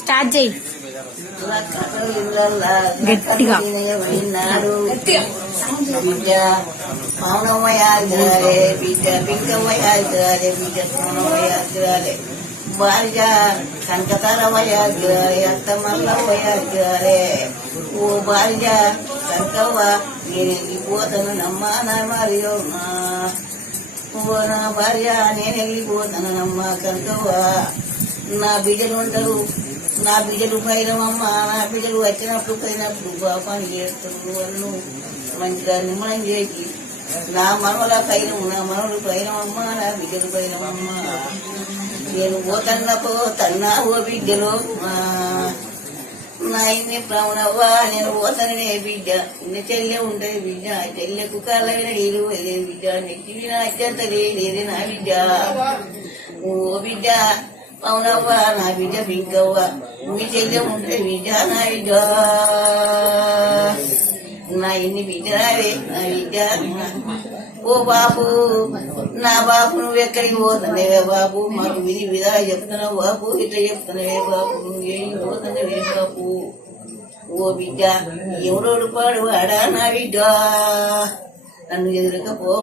Start చేయి గట్టిగా. బిడ్డ మౌనమయాలే బిడ్డ పింకమయాలే బిడ్డ మౌనమయాలే భార్య కనకతరమయాలే అత్త మల్లమయాలే ఓ భార్య కనకవ్వ నేను వెళ్ళిపోతాను నమ్మా నా మరియు నా భార్య నేను వెళ్ళిపోతాను నమ్మ కనకవ్వ నా బిడ్డలు ఉంటారు నా బిడ్డలు పైనమ్మ నా బిడ్డలు వచ్చినప్పుడు పోయినప్పుడు పాపాన్ని చేస్తారు వాళ్ళు మంచిగా నిమ్మలం చేసి నా మనవల పైన నా మనవలు పైనమ్మ నా బిడ్డలు పైనమ్మ నేను పోతన్నా ఓ బిడ్డలు నా ఇన్ని ప్రాణవ్వా నేను పోతాననే బిడ్డ ఇన్న చెల్లె ఉంటుంది బిడ్డ చెల్లెకు కాళ్ళైన నీరు లేదు బిడ్డ నెక్కి నా అత్యంత లేదు నా బిడ్డ ఓ బిడ్డ అవునవ్వ నా బిడ్డ పింకవ్వ మీ చెల్లె ఉంటే బిడ్డ నా బిడ్డ నా ఇన్ని బిడ్డరావే నా బిడ్డ ఓ బాబు నా బాబు నువ్వెక్కడికి పోతున్నావే బాబు మాకు విధి విధాలు చెప్తున్నావు బాబు ఇట్లా చెప్తున్నావే బాబు నువ్వేం పోతున్నావే బాబు ఓ బిడ్డ ఎవరోడు పాడు వాడా నా బిడ్డ నన్ను ఎదురకపో